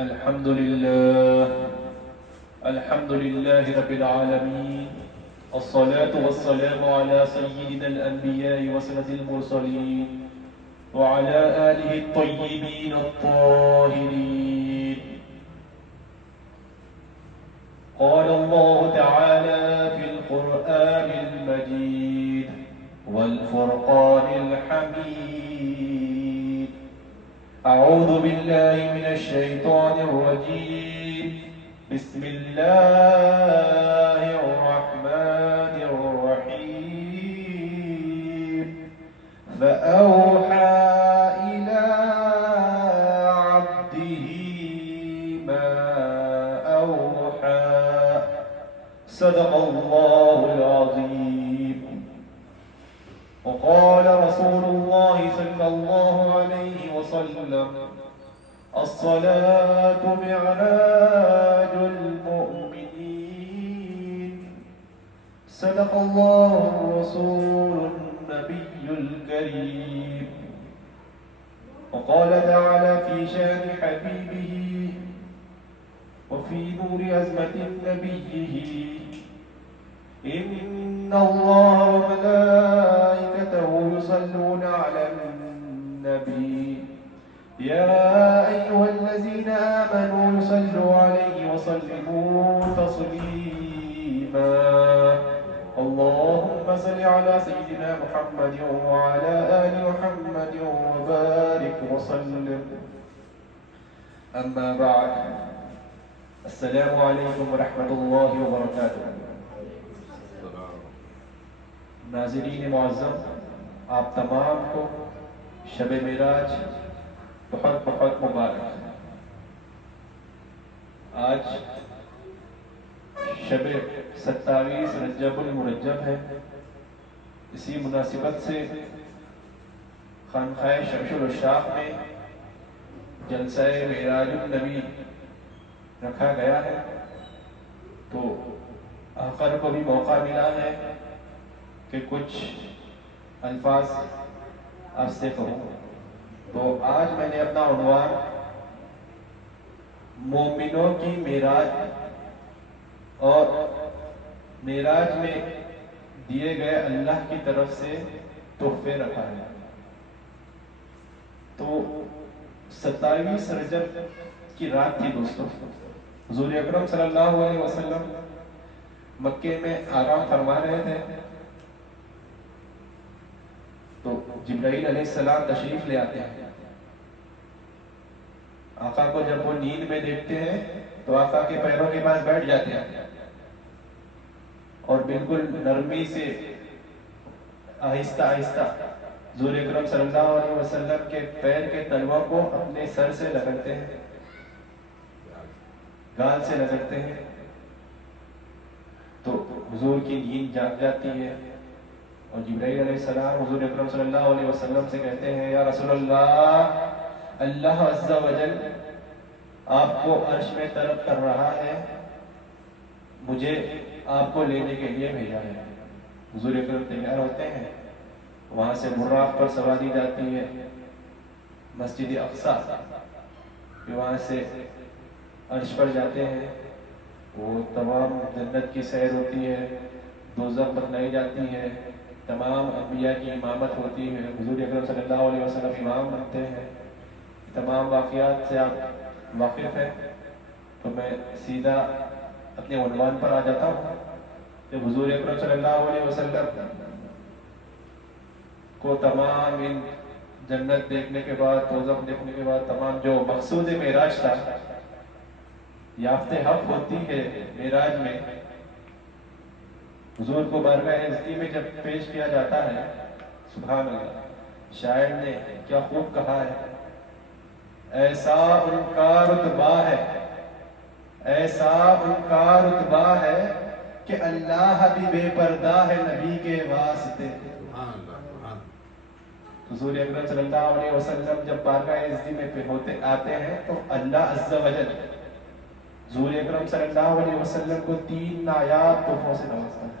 الحمد لله الحمد لله رب العالمين، الصلاة والسلام على سيدنا الأنبياء وسند المرسلين وعلى آله الطيبين الطاهرين. قال الله تعالى في القرآن المجيد والفرقان الحميد: أعوذ بالله من الشيطان الرجيم، بسم الله الرحمن الرحيم. فأوحى إلى عبده ما أوحى. صدق الله العظيم. وقال رسول الله صلى الله عليه وسلم: الصلاة معراج المؤمنين. صدق الله الرسول النبي الكريم. وقال تعالى في شان حبيبه وفي نور عظمة نبيه: إن الله وملائكته يصلون على النبي يا أيها الذين آمنوا صلوا عليه وسلموا تسليما. اللهم صل على سيدنا محمد وعلى آل محمد وبارك وسلم. أما بعد، السلام علیکم ورحمۃ اللہ وبرکاتہ. ناظرین معظم، آپ تمام کو شب معراج بہت بہت مبارک. آج شب 27 رجب المرجب ہے. اسی مناسبت سے خانقاہ شمس العشاق میں جلسہ معراج النبی رکھا گیا ہے، تو آقا کو بھی موقع ملا ہے کہ کچھ الفاظ آپ سے کہوں. تو آج میں نے اپنا عنوان مومنوں کی معراج اور معراج میں دیے گئے اللہ کی طرف سے تحفے رکھا ہے. تو 27 رجب کی رات تھی دوستوں. حضور اکرم صلی اللہ علیہ وسلم مکے میں آرام فرما رہے تھے، تو جبرائیل علیہ السلام تشریف لے آتے ہیں. آقا کو جب وہ نیند میں دیکھتے ہیں تو آقا کے پیروں کے پاس بیٹھ جاتے ہیں اور بالکل نرمی سے آہستہ آہستہ حضور اکرم صلی اللہ علیہ وسلم کے پیر کے تلووں کو اپنے سر سے رگڑتے ہیں، گال سے رگڑتے ہیں. تو حضور کی نیند جاگ جاتی ہے اور جبرائیل علیہ السلام حضور اکرم صلی اللہ علیہ وسلم سے کہتے ہیں: یا رسول اللہ، اللہ عز و جل آپ کو عرش میں طلب کر رہا ہے، مجھے آپ کو لینے کے لیے بھیجا ہے. حضور اکرم تیار ہوتے ہیں، وہاں سے براق پر سواری جاتی ہے مسجد اقصی، وہاں سے عرش پر جاتے ہیں. وہ تمام جنت کی سیر ہوتی ہے، دوزخ بتلائی جاتی ہے، تمام انبیاء کی امامت ہوتی ہے، حضور اکرم صلی اللہ علیہ وسلم امام بنتے ہیں. تمام واقعات سے آپ واقف ہیں. تو میں سیدھا اپنے عنوان پر آ جاتا ہوں. جب حضور اکرم صلی اللہ علیہ وسلم کو تمام ان جنت دیکھنے کے بعد، دوزخ دیکھنے کے بعد، تمام جو مقصود معراج تھا، یافت حق ہوتی ہے معراج میں، حضور کو بارگاہ عزتی میں جب پیش کیا جاتا ہے، سبحان اللہ، شاعر نے کیا خوب کہا ہے: ایسا ان کا رتبہ ہے، ایسا ان کا رتبہ ہے کہ اللہ بھی بے پردہ ہے نبی کے واسطے. حضور اکرم صلی اللہ علیہ وسلم جب بارگاہ عزتی میں آتے ہیں تو اللہ عز و جل حضور اکرم صلی اللہ علیہ وسلم کو 3 نایاب تحفوں سے نوازتا ہے.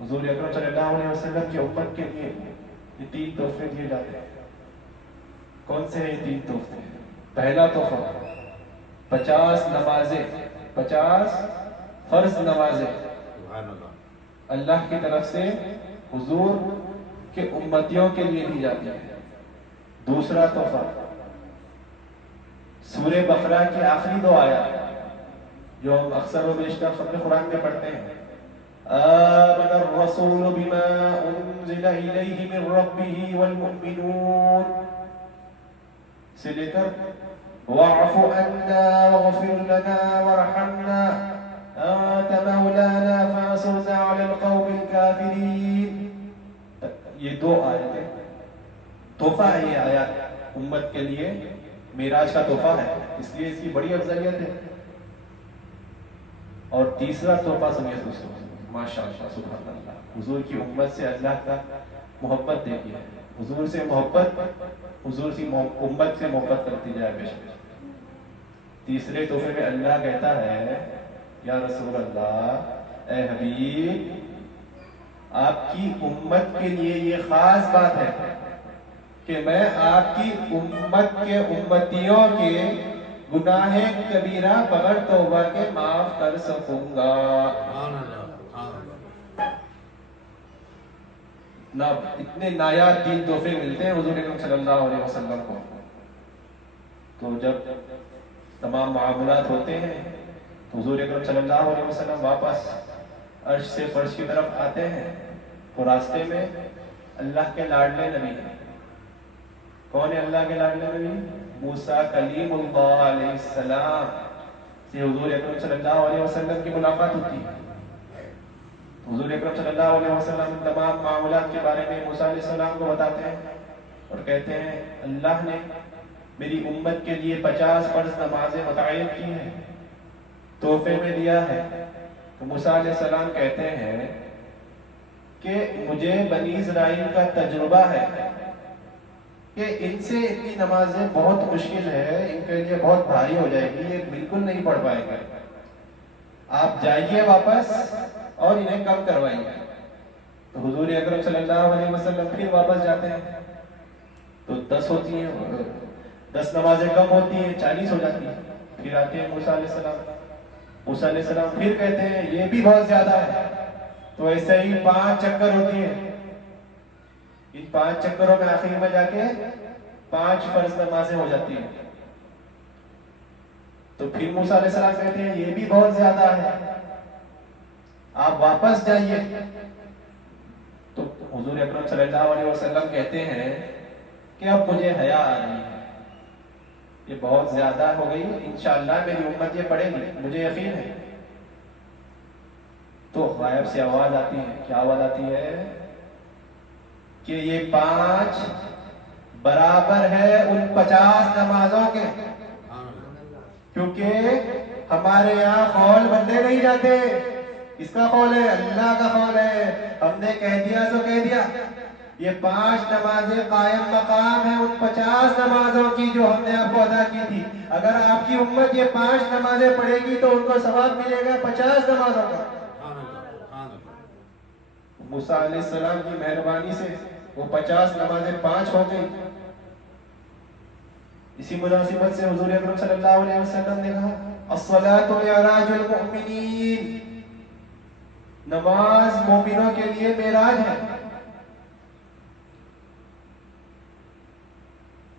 حضور اکرم صلی اللہ علیہ وسلم کی امت کے لیے یہ 3 تحفے دیے جاتے ہیں. کون سے ہیں یہ 3 تحفے؟ پہلا تحفہ 50 نمازیں، 50 فرض نمازیں اللہ کی طرف سے حضور کے امتیوں کے لیے دی جاتی ہے۔ دوسرا تحفہ سورہ بقرہ کی آخری 2 آیات جو ہم اکثر و بیشتر ختم قرآن میں پڑھتے ہیں، آمن الرسول بما انزل الیہ من ربہ والمؤمنون سے لے کر واعف عنا واغفر لنا وارحمنا انت مولانا فانصرنا علی القوم الکافرین، یہ 2 آیتیں تحفہ ہے۔ یہ آیات امت کے لیے معراج کا تحفہ ہے، اس لیے اس کی بڑی افضلیت ہے۔ اور تیسرا تحفہ سنیے دوستوں، ماشاء اللہ سبحان اللہ، حضور کی امت سے اللہ کا محبت دیکھی ہے، حضور سے محبت، حضور کی امت سے محبت کرتی جائے بے شک۔ تیسرے تحفے میں اللہ کہتا ہے یا رسول اللہ، اے حبیب، آپ کی امت کے لیے یہ خاص بات ہے کہ میں آپ کی امت کے امتیوں کے گناہ کبیرہ بغیر توبہ کے معاف کر سکوں گا۔ اتنے نایاب 3 تحفے ملتے ہیں حضور اکرم صلی اللہ علیہ وسلم کو۔ تو جب تمام معاملات ہوتے ہیں تو حضور اکرم صلی اللہ علیہ وسلم واپس عرش سے فرش کی طرف آتے ہیں، تو راستے میں اللہ کے لاڈلے نبی، کون ہے اللہ کے لاڈلے نبی؟ موسیٰ کلیم اللہ علیہ السلام سے حضور اکرم صلی اللہ علیہ وسلم کی ملاقات ہوتی ہے۔ حضور اکرم صلی اللہ علیہ وسلم تمام معاملات کے بارے میں موسیٰ علیہ السلام کو بتاتے ہیں اور کہتے ہیں اللہ نے میری امت کے لیے 50 فرض نمازیں متعین کی ہیں، تحفے میں دیا ہے۔ تو موسیٰ علیہ السلام کہتے ہیں کہ مجھے بنی اسرائیل کا تجربہ ہے کہ ان سے اتنی نمازیں بہت مشکل ہے، ان کے لیے بہت بھاری ہو جائے گی، یہ بالکل نہیں پڑھ پائیں گے، آپ جائیے واپس اور انہیں کم کروائیے۔ تو حضور اکرم صلی اللہ علیہ وسلم پھر واپس جاتے ہیں تو 10 ہوتی ہیں، 10 نمازیں کم ہوتی ہیں، 40 ہو جاتی ہیں۔ پھر آتے ہیں موسیٰ علیہ السلام، موسیٰ علیہ السلام پھر کہتے ہیں یہ بھی بہت زیادہ ہے۔ تو ایسے ہی 5 چکر ہوتی ہیں، ان 5 چکروں میں آخر میں جا کے 5 فرض نمازیں ہو جاتی ہیں۔ تو پھر موسیٰ علیہ السلام کہتے ہیں یہ بھی بہت زیادہ ہے، آپ واپس جائیے۔ تو حضور اکرم صلی اللہ علیہ وسلم کہتے ہیں کہ اب مجھے حیا آ رہی ہے، یہ بہت زیادہ ہو گئی، انشاءاللہ میری امت یہ پڑھے گی، مجھے یقین ہے۔ تو غائب سے آواز آتی ہے، کیا آواز آتی ہے؟ کہ یہ 5 برابر ہے ان 50 نمازوں کے، کیونکہ ہمارے یہاں قول بدلے نہیں جاتے، اس کا قول ہے، اللہ کا قول ہے، ہم نے کہہ دیا تو کہہ دیا۔ یہ 5 نمازیں قائم مقام ہیں ان 50 نمازوں کی جو ہم نے آپ کو ادا کی تھی۔ اگر آپ کی امت یہ 5 نمازیں پڑھے گی تو ان کو ثواب ملے گا 50 نمازوں کا۔ موسیٰ علیہ السلام کی مہربانی سے وہ 50 نمازیں 5 ہو گئی۔ اسی مناسبت سے حضور اکرم صلی اللہ علیہ وسلم نے کہا الصلاۃ معراج المؤمنین، نماز مومنوں کے لیے معراج ہے۔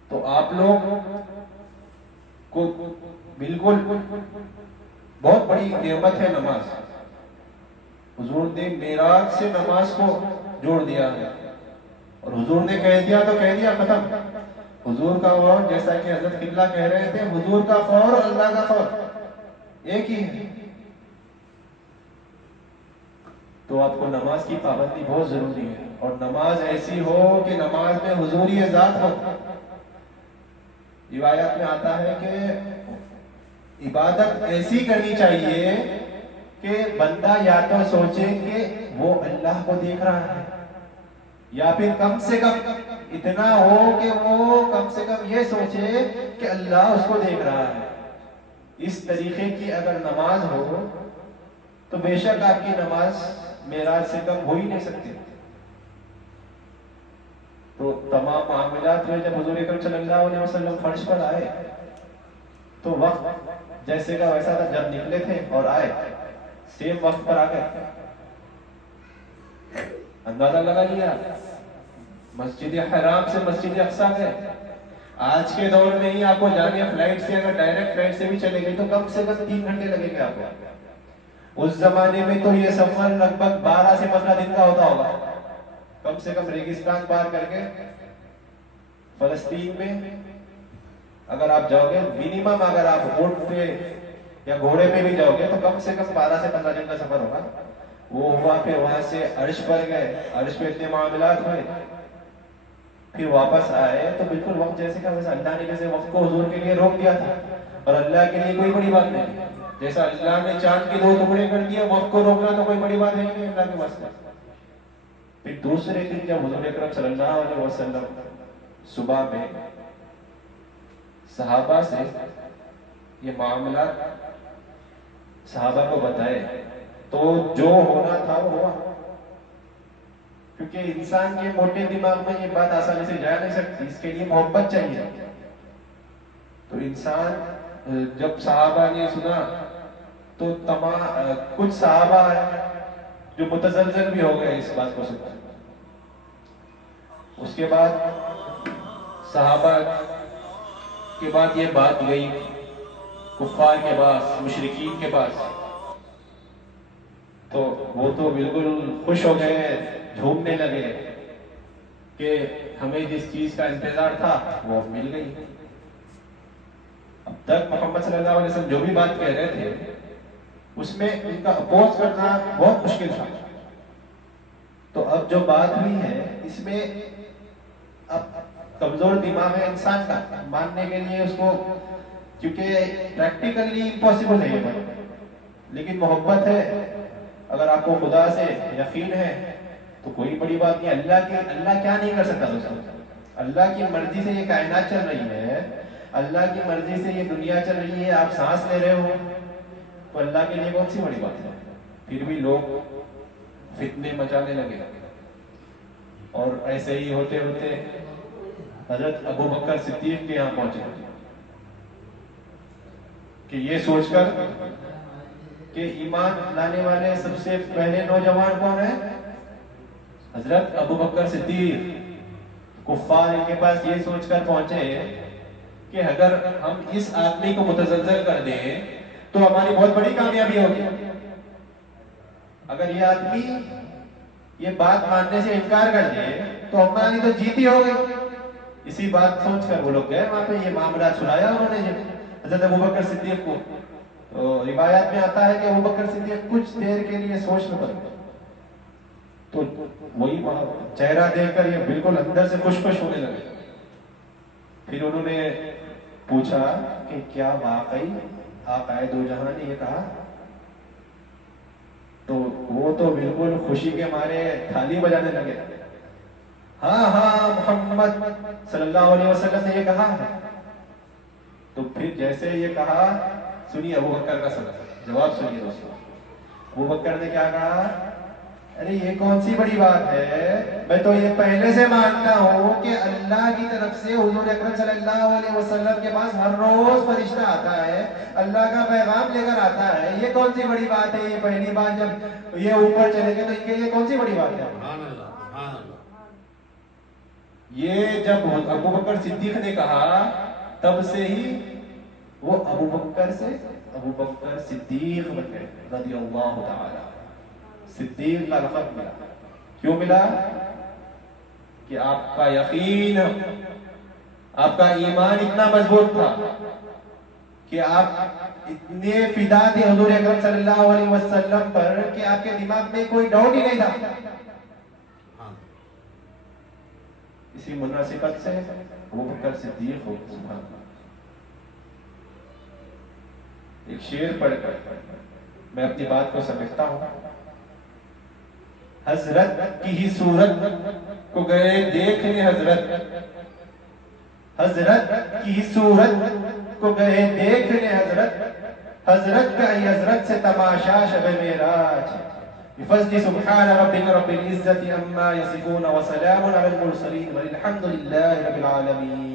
تو آپ لوگ کو بالکل بہت بڑی نعمت ہے نماز، حضور نے معراج سے نماز کو جوڑ دیا ہے، اور حضور نے کہہ دیا تو کہہ دیا، ختم۔ حضور کا قول، جیسا کہ حضرت قبلہ کہہ رہے تھے، حضور کا قول اور اللہ کا قول ایک ہی ہے۔ تو آپ کو نماز کی پابندی بہت ضروری ہے، اور نماز ایسی ہو کہ نماز میں حضوری ذات ہو۔ روایات میں آتا ہے کہ عبادت ایسی کرنی چاہیے کہ بندہ یا تو سوچے کہ وہ اللہ کو دیکھ رہا ہے، یا پھر کم سے کم اتنا ہو کہ وہ کم سے کم یہ سوچے کہ اللہ اس کو دیکھ رہا ہے۔ اس طریقے کی اگر نماز ہو تو بے شک آپ کی نماز معراج سے کم ہو ہی نہیں سکتی۔ تو تمام معاملات میں جب حضور اکرم صلی اللہ علیہ وسلم فرش پر آئے تو وقت جیسے کا ویسا تھا، جب نکلے تھے اور آئے سیم وقت پر آ گئے. اندازہ لگا لیا، مسجد حرام سے مسجد اقصیٰ گئے. آج کے دور میں ہی آپ کو جانے فلائٹ سے، اگر ڈائریکٹ فلائٹ سے بھی چلے گئے تو کم سے کم 3 گھنٹے لگیں گے آپ کو. اس زمانے میں تو یہ سفر لگ بھگ 12 سے 15 دن کا ہوتا ہوگا، کم سے کم ریگستان پار کر کے فلسطین میں اگر آپ جاؤ گے، منیمم اگر آپ اونٹ پہ یا گھوڑے پہ بھی جاؤ گے تو کم سے کم 12 سے 15 دن کا سفر ہوگا. وہ ہوا، پھر وہاں سے عرش پر گئے، عرش پہ اتنے معاملات ہوئے، پھر واپس آئے تو بالکل وقت جیسے کا ویسا. اللہ نے جیسے وقت کو حضور کے لیے روک دیا تھا، اور اللہ کے لیے کوئی بڑی بات نہیں. جیسا اللہ نے چاند کے 2 ٹکڑے کر دیے، وقت کو روکنا تو کوئی بڑی بات ہے نہیں اللہ کے واسطے. پھر دوسرے دن جب حضور اکرم صلی اللہ علیہ وسلم صبح میں صحابہ سے یہ معاملات صحابہ کو بتائے تو جو ہونا تھا وہ ہوا. کیونکہ انسان کے موٹے دماغ میں یہ بات آسانی سے جا نہیں سکتی، اس کے لیے محبت چاہیے. تو انسان جب صحابہ نے سنا تو کچھ صحابہ ہیں جو متزلزل بھی ہو گئے اس بات کو سن کر. اس کے بعد صحابہ کے بعد یہ بات گئی کفار کے پاس، مشرکین کے پاس، تو وہ تو بالکل خوش ہو گئے، جھومنے لگے کہ ہمیں جس چیز کا انتظار تھا وہ مل گئی. اب تک محمد صلی اللہ علیہ وسلم جو بھی بات کہہ رہے تھے اس میں ان کا اپوز کرنا بہت مشکل تھا. تو اب جو بات ہوئی ہے اس میں اب کمزور دماغ ہے انسان کا ماننے کے لیے اس کو، کیونکہ پریکٹیکلی امپاسبل ہے یہ بات. لیکن محبت ہے، اگر آپ کو خدا سے یقین ہے تو کوئی بڑی بات نہیں. اللہ کیا نہیں کر سکتا دوستوں؟ اللہ کی مرضی سے یہ کائنات چل رہی ہے، اللہ کی مرضی سے یہ دنیا چل رہی ہے، آپ سانس لے رہے ہو تو اللہ کے لیے کون سی بڑی بات ہے؟ پھر بھی لوگ فتنے مچانے لگے. اور ایسے ہی ہوتے ہوتے حضرت ابو بکر صدیق کے یہاں پہنچے کہ یہ سوچ کر کہ ایمان لانے والے سب سے پہلے نوجوان کون ہیں؟ حضرت ابو بکر صدیق. کفار ان کے پاس یہ سوچ کر پہنچے کہ اگر ہم اس آدمی کو متزلزل کر دیں تو ہماری بہت بڑی کامیابی ہوگی. اگر یہ آدمی یہ بات ماننے سے انکار کر دے تو ہماری تو جیت ہی ہو گئی. اسی بات سوچ کر وہ لوگ گئے وہاں پہ، یہ معاملات سنایا انہوں نے حضرت ابو بکر صدیق کو. تو روایات میں آتا ہے کہ ابو بکر صدیق کچھ دیر کے لیے سوچ میں پڑ گئے، تو وہی چہرہ دیکھ کر یہ بالکل اندر سے خوش ہونے لگے. پھر انہوں نے پوچھا کہ کیا واقعی آقائے دو جہاں نے یہ کہا؟ تو وہ تو بالکل خوشی کے مارے تھالی بجانے لگے. ہاں محمد صلی اللہ علیہ وسلم نے یہ کہا ہے. تو پھر جیسے یہ کہا، سنیے ابو بکر کا جواب سنیے دوستوں. ابو بکر نے کیا کہا؟ ارے یہ کون سی بڑی بات ہے، میں تو یہ پہلے سے مانتا ہوں کہ اللہ کی طرف سے حضور اکرم صلی اللہ علیہ وسلم کے پاس ہر روز فرشتہ آتا ہے، اللہ کا پیغام لے کر آتا ہے. یہ کون سی بڑی بات ہے؟ یہ پہلی بار جب یہ اوپر چلے گئے تو ان کے لیے کون سی بڑی بات ہے؟ یہ جب ابو بکر صدیق نے کہا تب سے ہی وہ ابو بکر سے ابو بکر صدیق بن گئے رضی اللہ تعالی. صدیق کا لقب ملا. کیوں ملا؟ کہ آپ کا یقین، آپ کا ایمان اتنا مضبوط تھا کہ آپ اتنے فدا تھے حضور اکرم صلی اللہ علیہ وسلم پر کہ آپ کے دماغ میں کوئی ڈاؤٹ ہی نہیں تھا. اسی مناسبت سے ابو بکر صدیق ہو. سبحان اللہ. ایک شعر پڑھ کر میں اپنی بات کو سمجھتا ہوں. حضرت کی ہی صورت کو گئے دیکھنے حضرت کی ہی صورت کو گئے دیکھنے حضرت کا ہی حضرت سے تماشا شب معراج. بفضل سبحان ربك رب العزة عما يصفون وسلام على المرسلين والحمد لله رب العالمين.